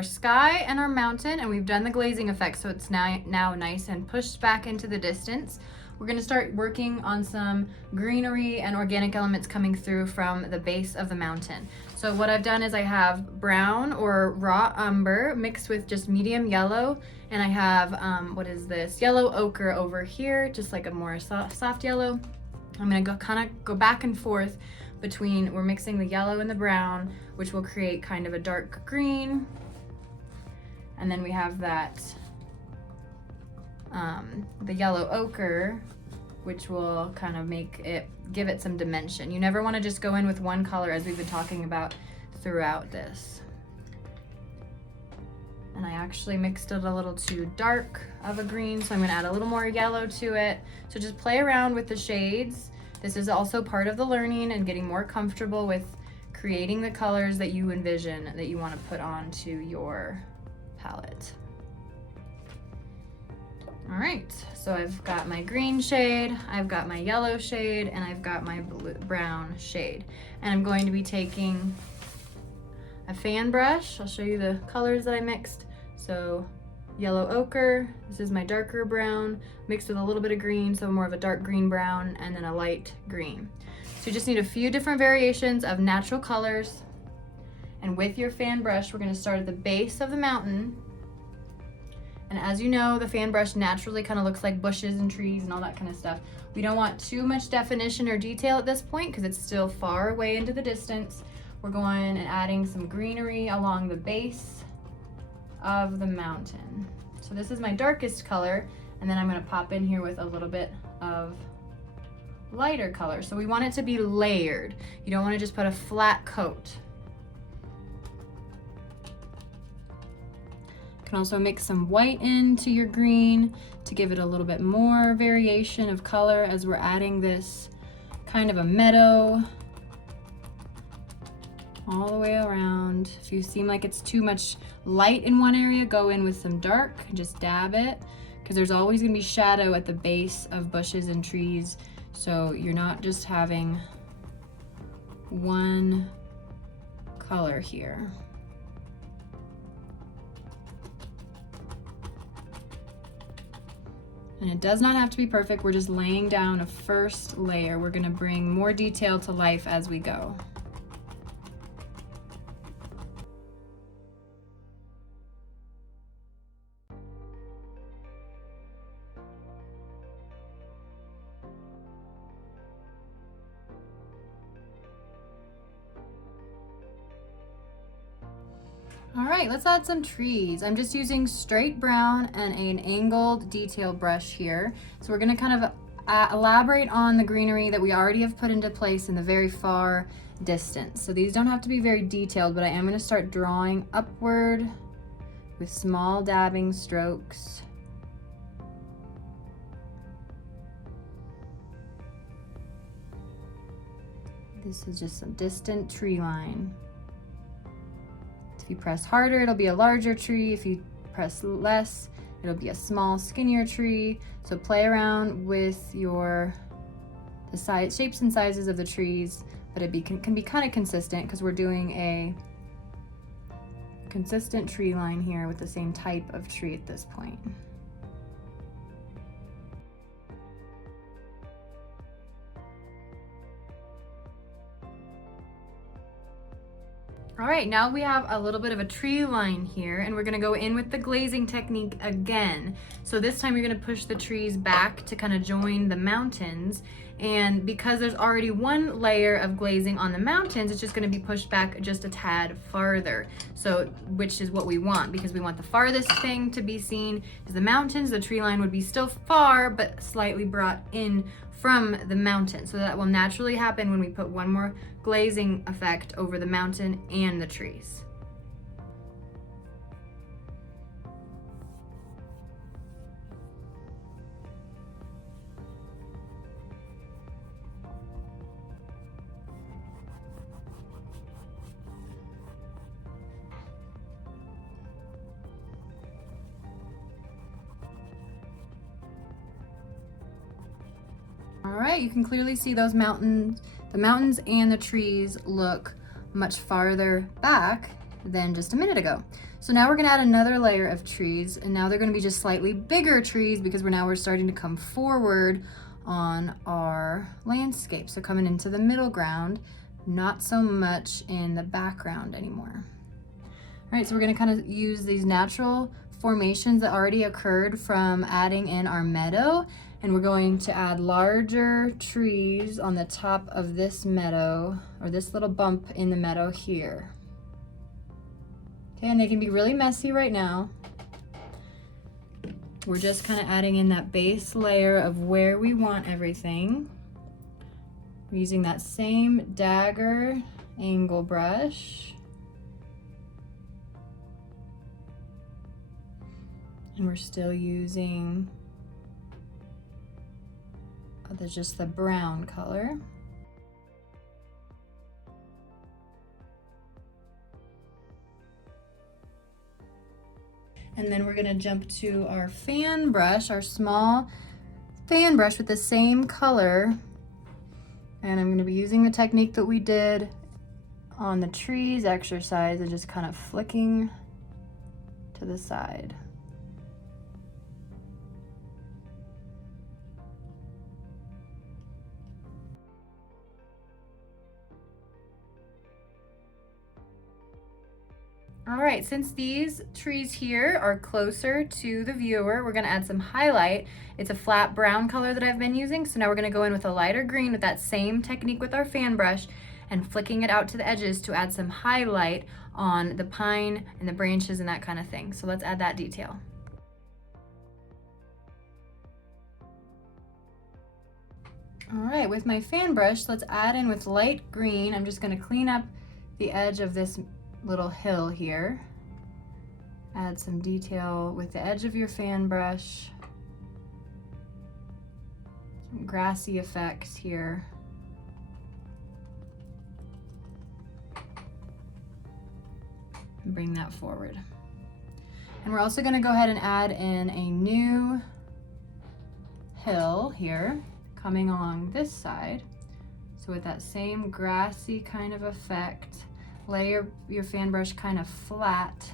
our sky and our mountain, and we've done the glazing effect, so it's now nice and pushed back into the distance. We're gonna start working on some greenery and organic elements coming through from the base of the mountain. So what I've done is I have brown or raw umber mixed with just medium yellow, and I have, what is this? Yellow ochre over here, just like a more soft yellow. I'm gonna go back and forth between, we're mixing the yellow and the brown, which will create kind of a dark green. And then we have that, the yellow ochre, which will kind of give it some dimension. You never wanna just go in with one color, as we've been talking about throughout this. And I actually mixed it a little too dark of a green, so I'm gonna add a little more yellow to it. So just play around with the shades. This is also part of the learning and getting more comfortable with creating the colors that you envision that you want to put onto your palette. All right, so I've got my green shade, I've got my yellow shade, and I've got my brown shade. And I'm going to be taking a fan brush. I'll show you the colors that I mixed. So yellow ochre, this is my darker brown, mixed with a little bit of green, so more of a dark green brown, and then a light green. So you just need a few different variations of natural colors. And with your fan brush, we're gonna start at the base of the mountain. And as you know, the fan brush naturally kind of looks like bushes and trees and all that kind of stuff. We don't want too much definition or detail at this point because it's still far away into the distance. We're going and adding some greenery along the base of the mountain. So this is my darkest color, and then I'm gonna pop in here with a little bit of lighter color. So we want it to be layered. You don't wanna just put a flat coat. You can also mix some white into your green to give it a little bit more variation of color as we're adding this kind of a meadow all the way around. If you seem like it's too much light in one area, go in with some dark, just dab it, because there's always gonna be shadow at the base of bushes and trees, so you're not just having one color here. And it does not have to be perfect, we're just laying down a first layer. We're gonna bring more detail to life as we go. All right, let's add some trees. I'm just using straight brown and an angled detail brush here. So we're gonna kind of elaborate on the greenery that we already have put into place in the very far distance. So these don't have to be very detailed, but I am gonna start drawing upward with small dabbing strokes. This is just some distant tree line. If you press harder, it'll be a larger tree. If you press less, it'll be a small, skinnier tree. So play around with the shapes and sizes of the trees, but it can be kind of consistent because we're doing a consistent tree line here with the same type of tree at this point. All right, now we have a little bit of a tree line here, and we're gonna go in with the glazing technique again. So this time you're gonna push the trees back to kind of join the mountains. And because there's already one layer of glazing on the mountains, it's just gonna be pushed back just a tad farther. So, which is what we want, because we want the farthest thing to be seen is the mountains. The tree line would be still far, but slightly brought in from the mountain. So that will naturally happen when we put one more glazing effect over the mountain and the trees. All right, you can clearly see those mountains, the mountains and the trees look much farther back. than just a minute ago. So now we're gonna add another layer of trees, and now they're gonna be just slightly bigger trees because we're starting to come forward on our landscape. So coming into the middle ground, not so much in the background anymore. All right, so we're gonna kind of use these natural formations that already occurred from adding in our meadow, and we're going to add larger trees on the top of this meadow, or this little bump in the meadow here. Okay, and they can be really messy right now. We're just kind of adding in that base layer of where we want everything. We're using that same dagger angle brush. And we're still using just the brown color. And then we're gonna jump to our fan brush, our small fan brush with the same color. And I'm gonna be using the technique that we did on the trees exercise and just kind of flicking to the side. All right, since these trees here are closer to the viewer, we're gonna add some highlight. It's a flat brown color that I've been using, so now we're gonna go in with a lighter green with that same technique with our fan brush and flicking it out to the edges to add some highlight on the pine and the branches and that kind of thing. So let's add that detail. All right, with my fan brush, let's add in with light green. I'm just gonna clean up the edge of this little hill here. Add some detail with the edge of your fan brush. Some grassy effects here. And bring that forward. And we're also gonna go ahead and add in a new hill here, coming along this side. So with that same grassy kind of effect, lay your fan brush kind of flat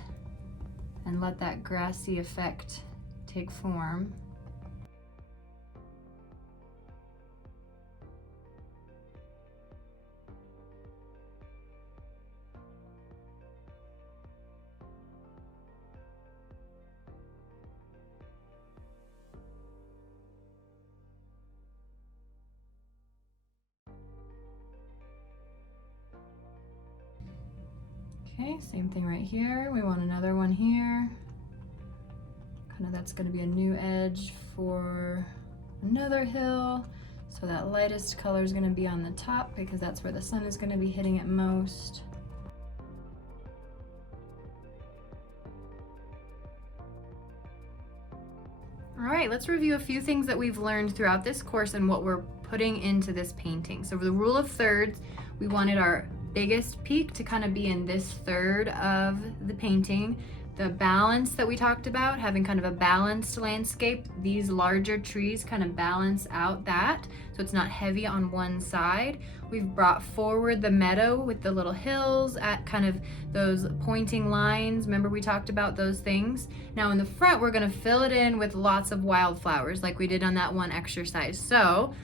and let that grassy effect take form. Okay, same thing right here. We want another one here. Kind of that's going to be a new edge for another hill. So that lightest color is going to be on the top because that's where the sun is going to be hitting it most. All right, let's review a few things that we've learned throughout this course and what we're putting into this painting. So for the rule of thirds, we wanted our biggest peak to kind of be in this third of the painting. The balance that we talked about, having kind of a balanced landscape, these larger trees kind of balance out that, so it's not heavy on one side. We've brought forward the meadow with the little hills at kind of those pointing lines. Remember we talked about those things? Now in the front, we're gonna fill it in with lots of wildflowers like we did on that one exercise. So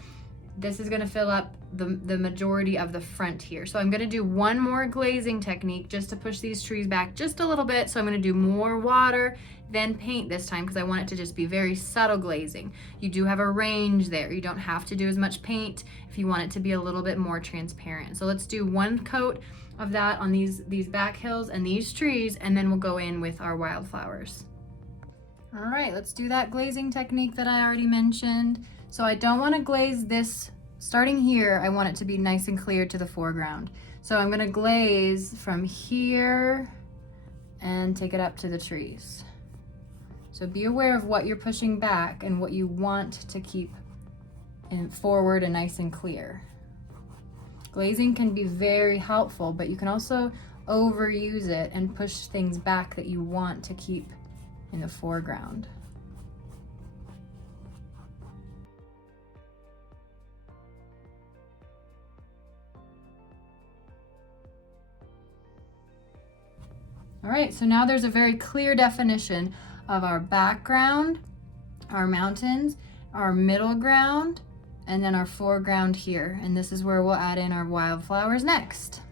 this is gonna fill up the majority of the front here. So I'm gonna do one more glazing technique just to push these trees back just a little bit. So I'm gonna do more water, then paint this time because I want it to just be very subtle glazing. You do have a range there. You don't have to do as much paint if you want it to be a little bit more transparent. So let's do one coat of that on these back hills and these trees, and then we'll go in with our wildflowers. All right, let's do that glazing technique that I already mentioned. So I don't want to glaze this, starting here, I want it to be nice and clear to the foreground. So I'm gonna glaze from here and take it up to the trees. So be aware of what you're pushing back and what you want to keep forward and nice and clear. Glazing can be very helpful, but you can also overuse it and push things back that you want to keep in the foreground. All right, so now there's a very clear definition of our background, our mountains, our middle ground, and then our foreground here. And this is where we'll add in our wildflowers next.